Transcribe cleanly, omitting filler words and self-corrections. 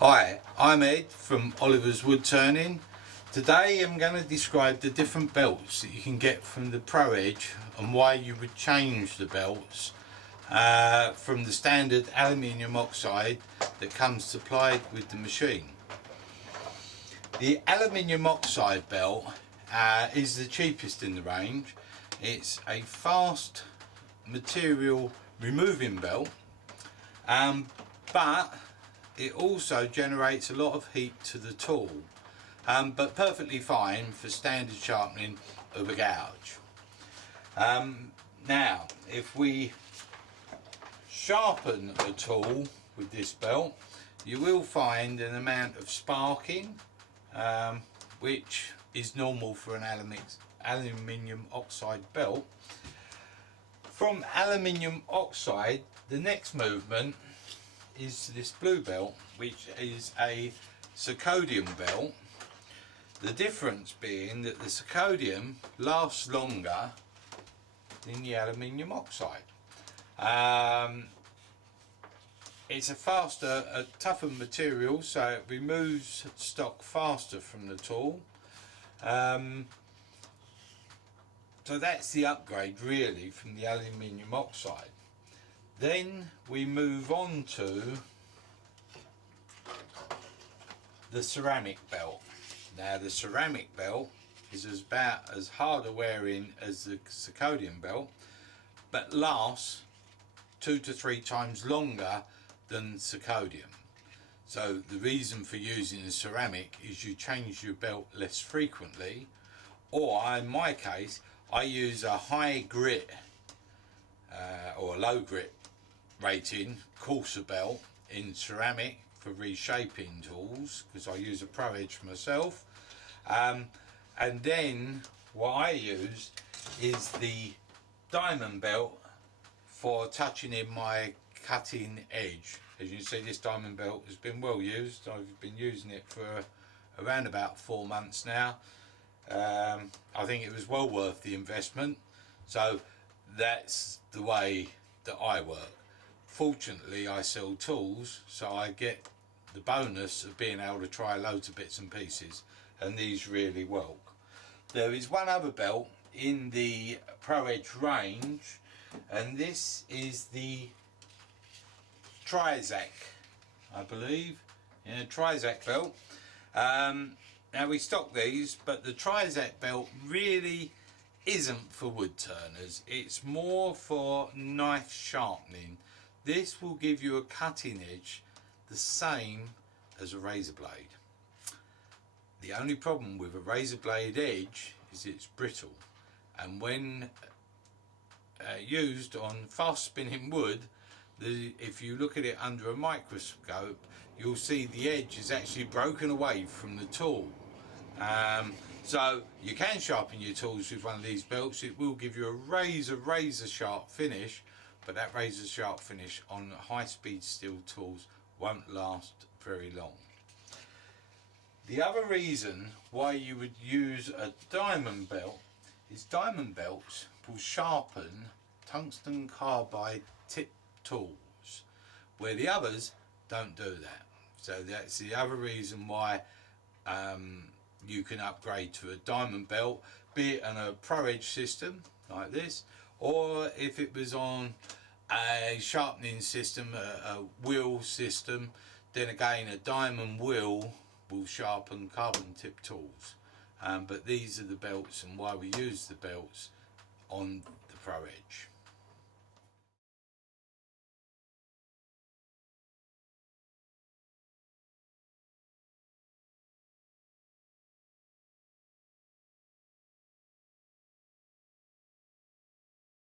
Hi, I'm Ed from Olivers Woodturning. Today I'm going to describe the different belts that you can get from the Pro Edge and why you would change the belts from the standard aluminium oxide that comes supplied with the machine. The aluminium oxide belt is the cheapest in the range. It's a fast material removing belt, but it also generates a lot of heat to the tool, but perfectly fine for standard sharpening of a gouge. Now, if we sharpen a tool with this belt, you will find an amount of sparking, which is normal for an aluminium oxide belt. From aluminium oxide, the next movement is this blue belt, which is a zirconium belt. The difference being that the zirconium lasts longer than the aluminium oxide. It's a faster, a tougher material, so it removes stock faster from the tool. So that's the upgrade really from the aluminium oxide. Then we move on to the ceramic belt. Now the ceramic belt is about as hard a wearing as the zirconium belt, but lasts 2 to 3 times longer than zirconium. So the reason for using the ceramic is you change your belt less frequently, or in my case I use a high grit or a low grit rating coarser belt in ceramic for reshaping tools, because I use a Pro Edge myself, and then what I use is the diamond belt for touching in my cutting edge. As you can see, this diamond belt has been well used. I've been using it for around about 4 months now. I think it was well worth the investment, so that's the way that I work. Fortunately, I sell tools, so I get the bonus of being able to try loads of bits and pieces, and these really work. There is one other belt in the Pro Edge range, and this is the Tricep, I believe, Tricep belt. Now we stock these, but the Tricep belt really isn't for wood turners. It's more for knife sharpening. This will give you a cutting edge the same as a razor blade. The only problem with a razor blade edge is it's brittle, and when used on fast spinning wood, if you look at it under a microscope, you'll see the edge is actually broken away from the tool. So you can sharpen your tools with one of these belts. It will give you a razor sharp finish, but that razor sharp finish on high speed steel tools won't last very long. The other reason why you would use a diamond belt is diamond belts will sharpen tungsten carbide tip tools, where the others don't do that. So that's the other reason why you can upgrade to a diamond belt, be it on a Pro Edge system like this, or if it was on a sharpening system, a wheel system, then again a diamond wheel will sharpen carbon tip tools. But these are the belts and why we use the belts on the Pro Edge.